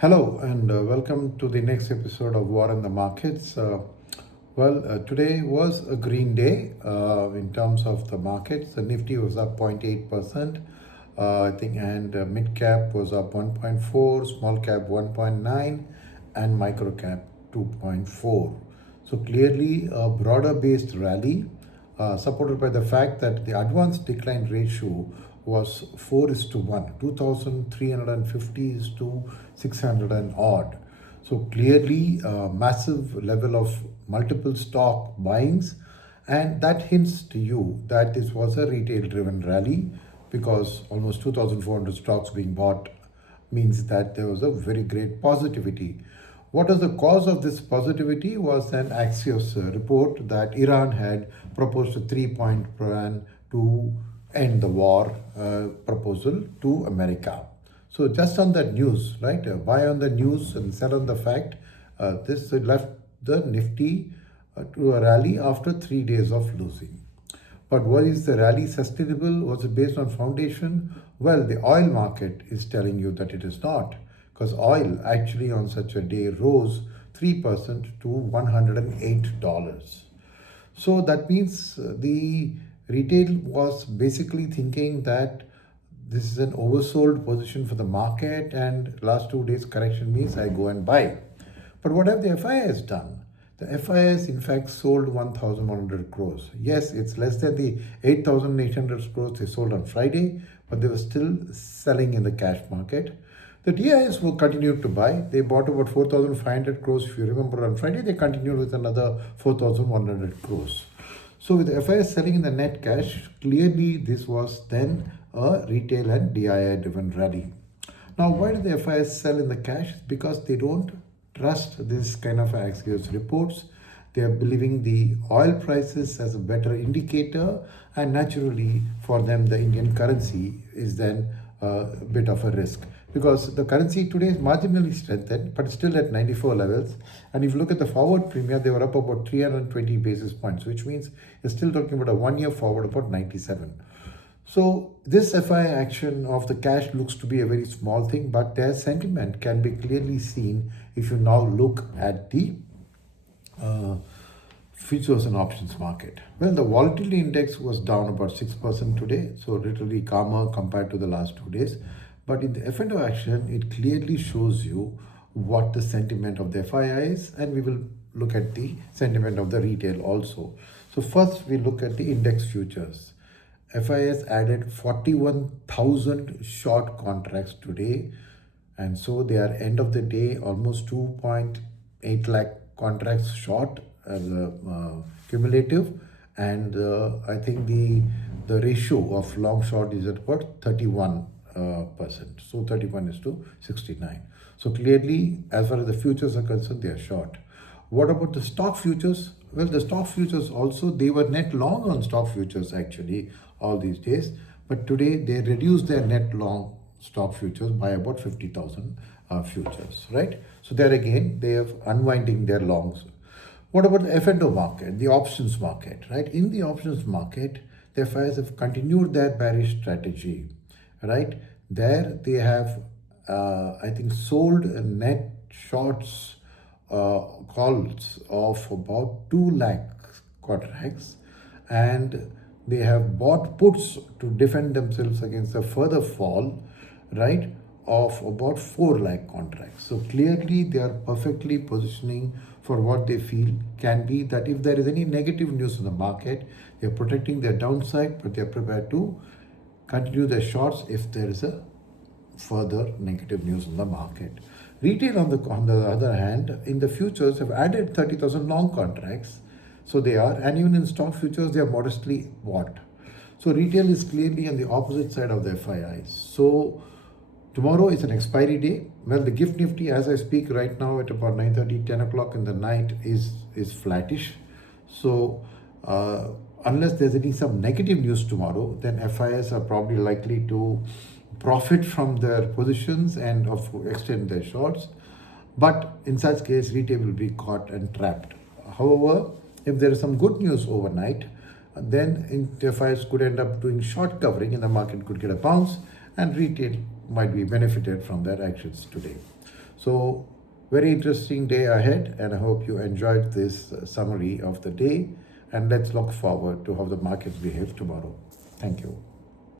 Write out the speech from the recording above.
Hello and welcome to the next episode of War in the Markets. Today was a green day in terms of the markets. The Nifty was up 0.8%, I think, and mid cap was up 1.4, small cap 1.9, and micro cap 2.4. So clearly a broader based rally supported by the fact that the advanced decline ratio was 4 is to 1, 2,350 is to 600 and odd. So clearly a massive level of multiple stock buyings, and that hints to you that this was a retail driven rally because almost 2,400 stocks being bought means that there was a very great positivity. What was the cause of this positivity was an Axios report that Iran had proposed a 3-point plan to end the war proposal to America. So just on that news, right? Buy on the news and sell on the fact. This left the Nifty to a rally after 3 days of losing. But was the rally sustainable? Was it based on foundation? Well, the oil market is telling you that it is not, because oil actually on such a day rose 3% to $108. So that means the retail was basically thinking that this is an oversold position for the market and last 2 days correction means I go and buy. But what have the FIIs done? The FIIs in fact sold 1,100 crores. Yes, it's less than the 8,800 crores they sold on Friday, but they were still selling in the cash market. The DIS will continue to buy. They bought about 4,500 crores. If you remember on Friday, they continued with another 4,100 crores. So with the FIS selling in the net cash, clearly this was then a retail and DII driven rally. Now, why do the FIS sell in the cash? Because they don't trust this kind of Axios reports. They are believing the oil prices as a better indicator, and naturally for them the Indian currency is then a bit of a risk because the currency today is marginally strengthened but still at 94 levels, and if you look at the forward premium, they were up about 320 basis points, which means you're still talking about a 1 year forward about 97. So this FI action of the cash looks to be a very small thing, but their sentiment can be clearly seen if you now look at the uh, futures and options market. Well, the volatility index was down about 6% today, so relatively calmer compared to the last 2 days. But in the F&O action, it clearly shows you what the sentiment of the FII is, and we will look at the sentiment of the retail also. So first we look at the index futures. FIS added 41,000 short contracts today, and so they are end of the day almost 2.8 lakh contracts short as a cumulative, and I think the ratio of long short is at about 31%. So 31 is to 69. So clearly, as far as the futures are concerned, they are short. What about the stock futures? Well, the stock futures also, they were net long on stock futures actually all these days, but today they reduced their net long stock futures by about 50,000 futures, right? So there again, they have unwinding their longs. What about the F&O market, the options market, right? In the options market, the FIs have continued their bearish strategy, right? There they have, I think, sold net shorts calls of about 2 lakh contracts, and they have bought puts to defend themselves against a further fall, right, of about 4 lakh contracts. So clearly they are perfectly positioning for what they feel can be that if there is any negative news in the market, they are protecting their downside, but they are prepared to continue their shorts if there is a further negative news in the market. Retail, on the other hand, in the futures have added 30,000 long contracts. So they are, and even in stock futures, they are modestly bought. So retail is clearly on the opposite side of the FIIs. So tomorrow is an expiry day. Well, the gift nifty, as I speak right now at about 9:30, 10 o'clock in the night, is flattish. So unless there's some negative news tomorrow, then FIS are probably likely to profit from their positions and of extend their shorts. But in such case, retail will be caught and trapped. However, if there is some good news overnight, then FIs could end up doing short covering and the market could get a bounce, and retail might be benefited from their actions today. So, very interesting day ahead, and I hope you enjoyed this summary of the day. And let's look forward to how the markets behave tomorrow. Thank you.